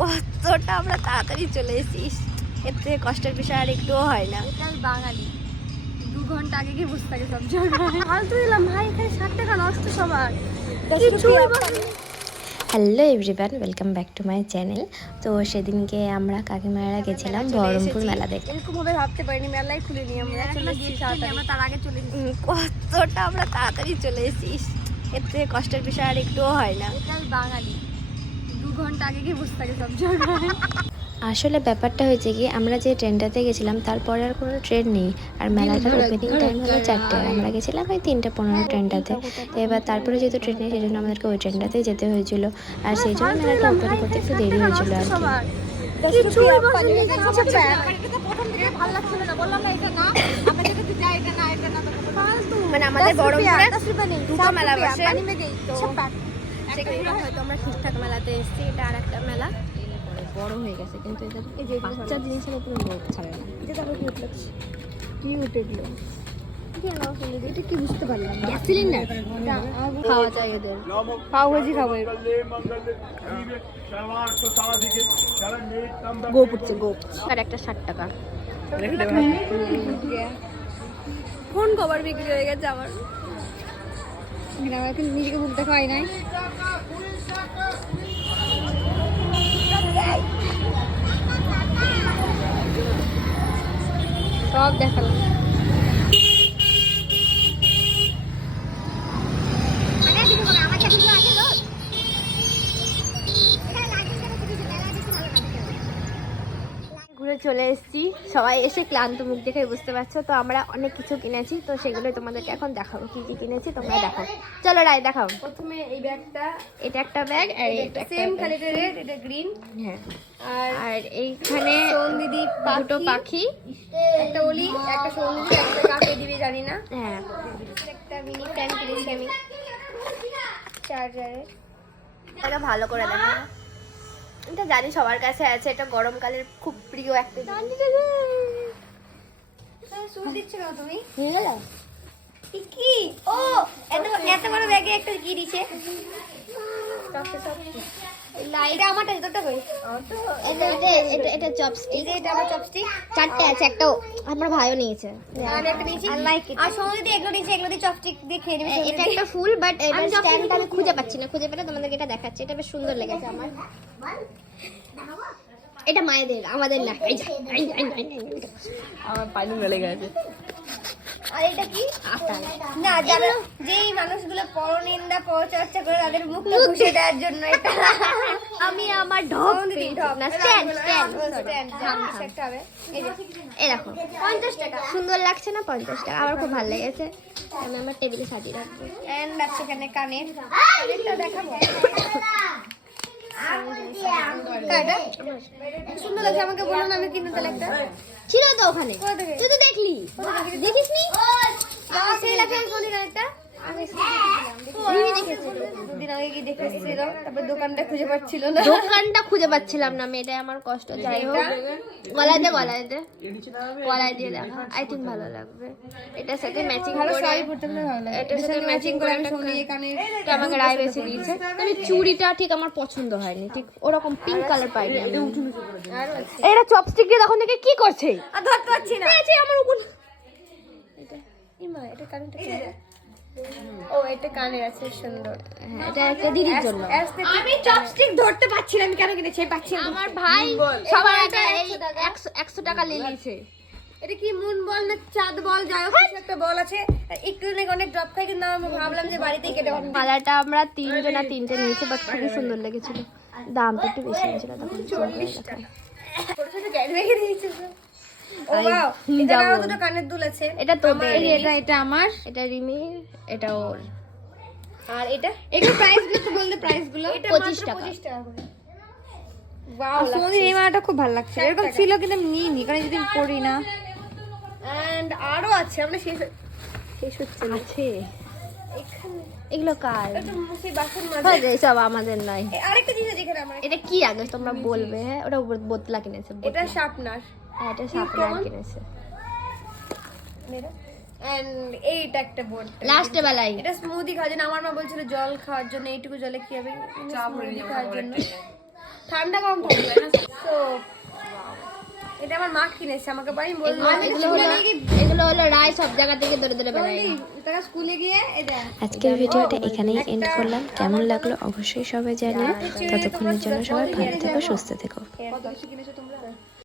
কতটা আমরা তাড়াতাড়ি চলে এসেছিস এর থেকে কষ্টের বিষয় আর একটুও হয় না। এটা বাঙালি। দু ঘণ্টা আগে গিয়ে বসে থাকে সব জায়গায় ফালতু দিলাম ভাই এখানে ষাট টাকা নষ্ট সবার। Hello everyone welcome back to my channel তো সেদিনকে আমরা কাকিমারা গেছিলাম বহরমপুর মেলা দেখতে। এরকম ভাবে ভাবতে পারিনি মেলায় খুলিনি আমরা চলে গিয়েছি আমরা তার আগে চলে গেছি। কতটা আমরা তাড়াতাড়ি চলে এসেছিস এর থেকে কষ্টের বিষয় আর একটুও হয় না। এটা বাঙালি। ঘণ্টা আগে গিয়ে বসে থাকে সব জায়গায় আসলে ব্যাপারটা হয়েছে কি আমরা যে ট্রেনটাতে গেছিলাম তারপরে আর কোনো ট্রেন নেই। আর মেলাটার ওপেনিং টাইম হলো চারটে। আমরা গেছিলাম ওই তিনটে পনেরো ট্রেনটাতে। এবার তারপরে যেহেতু ট্রেন নেই সেই জন্য আমাদেরকে ওই ট্রেনটাতেই যেতে হয়েছিল। আর সেই জন্য মেলাটা ওপেন করতে একটু দেরি হয়েছিল আর কি। মানে আমাদের মেলা বসে। সেগুলো হয়তো আমরা ঠিকঠাক মেলাতে এসেছি এটা আর একটা মেলা। বড় হয়ে গেছে কিন্তু এটা এই যে বাচ্চা জিনিসের উপরে লোক ছাড়ে না। এটা তারপর কিউট এটা কি বুঝতে পারলাম গ্যাস সিলিন্ডার? খাওয়া যায় এদের আর একটা ষাট টাকা। ফোন কবার বিক্রি হয়ে গেছে আমার? আমার এখন নিজেকে মুখ দেখা হয় নাই। সব দেখালাম। চলে এসেছি। সবাই এসে ক্লান্ত মুখ দেখে বুঝতে পারছ তো আমরা অনেক কিছু কিনেছি তো সেগুলোই তোমাদেরকে এখন দেখাবো। কি কি কিনেছি তোমরা দেখো। চলো রায় দেখাও। প্রথমে এই ব্যাগটা। এটা একটা ব্যাগ আর এটা সেম। খালি রেড এটা গ্রিন হ্যাঁ। আর আর এইখানে সোন দিদি দুটো পাখি। একটা ওলি একটা সোন দিদি একটা কাকে দিবি জানি না। হ্যাঁ। একটা মিনি ফ্যান কিনেছি আমি। চার্জারের। এটা ভালো করে দেখো। এটা জানি সবার কাছে আছে এটা গরমকালের খুব প্রিয় একটা কি? ও এত এত বড় ব্যাগে একটা কি দিছে? এটা আমারটা তোরটা কই এটা এটা এটা এটা চপস্টিক এটা আমার চপস্টিক চারটে আছে একটাও আমার ভাইও নিয়েছে। আমি একটা নিয়েছি। আর সৌদি দিয়ে এগুলো নিয়েছি এগুলো দিয়ে চপস্টিক দিয়ে খেয়ে নেবে এটা একটা ফুল বাট এটা স্ট্যান্ডটা আমি খুঁজে পাচ্ছি না খুঁজে পেলে তোমাদেরকে এটা দেখাচ্ছি এটা বেশ সুন্দর লেগেছে আমার। এটা মায়েদের আমাদের না। আমার পানি গলে গেছে। আর এটা কি? না যারা যেই মানুষগুলো পরনিন্দা পরচর্চা করে তাদের মুখটা ঘুষে দেওয়ার জন্য এটা। আমি আমার ঢপ। না স্ট্যান্ড স্ট্যান্ড এই দেখো। পঞ্চাশ টাকা। সুন্দর লাগছে না? পঞ্চাশ টাকা। আমার খুব ভালো লেগেছে। আমি আমার টেবিলে সাজিয়ে রাখব। এন্ড আছে এখানে কানের। দেখাবো। সুন্দর লাগছে আমাকে বলো না আমি কিনে তাহলে একটা ছিল তো ওখানে। তুই তো দেখলি। দেখিস নি সেই লাগছে আমি সোনি দেখে দোকানটা খুঁজে পাচ্ছিল দোকানটা খুঁজে পাচ্ছিলাম না আমি আমার কষ্ট যাই হোক। গলায় দে গলায় দে। গলায় দিয়ে দেখা। আই থিঙ্ক ভালো লাগবে। এটার সাথে ম্যাচিং করে এটার সাথে ম্যাচিং করে একটা এটা আমাকে রায় বেছে দিয়েছে চুড়িটা ঠিক আমার পছন্দ হয়নি ঠিক ওরকম পিঙ্ক কালার পাইনি আমি। এরা চপস্টিক দিয়ে তখন থেকে কি করছে? আর ধরতে পারছি না। আমার উপর ইমা এটা কি ও এটা কানের আছে সুন্দর। হ্যাঁ, এটা একটা দিদির জন্য। আমি চপস্টিক ধরতে পারছি না আমি কেন কিনেছি? পাচ্ছি না। আমার ভাই সবার আগে এই একশো একশো টাকা নিয়ে নিয়েছে। এটা কি মুন বল না চাঁদ বল? যাই হোক কিছু একটা বল আছে। একটু নাকি অনেক ড্রপ খাই কিন্তু আমি ভাবলাম যে বাড়িতেই কেটে মালাটা আমরা তিনজন আর তিনটে নিয়েছি বাট খুবই সুন্দর লেগেছিল। দামটা একটু বেশি নিয়েছিল তখন চল্লিশ টাকা। ছোট ছোট রেখে এটা আরও দুটো কানের দুল আছে। তোদের এটা এটা আমার এটা রিমির এটা ওর। আর এটা? এগুলো প্রাইসগুলো তো বলতে প্রাইসগুলো 25 টাকা। 25 টাকা করে। ওয়াও সোনির এই মালাটা খুব ভালো লাগছে। এরকম ছিল কিন্তু আমি কারণ যদি পরি না। এন্ড আরও আছে আমরা শেষ শেষ হচ্ছে আছে। এগুলো কার? হয়ে যায়, সব আমাদের নয়। আরেকটা জিনিস এটা কি আগে তোমরা বলবে হ্যাঁ? ওটা বোত- বোতলা কিনেছে এটা শার্পনার এটা সাপলার কিনেছে। এন্ড এইটা একটা বোর্ড। লাস্টে বেলায় এটা স্মুদি খাওয়ার জন্য। আমার মা বলছিল জল খাওয়ার জন্য এইটুকু জলে কি হবে? খাওয়ার জন্য। ঠান্ডা কম থাকবে তো এটা আমার মা কিনেছে। আমাকে বাড়ি বলল। এগুলো হলো রায় সব জায়গা থেকে ধরে ধরে তারা স্কুলে গিয়ে এটা আজকের ভিডিওটা এখানেই এন্ড করলাম। কেমন লাগল অবশ্যই সবাই জানিও। ততক্ষণের জন্য সবাই ভালো থেকো সুস্থ থেকো। কত কিনেছো তোমরা?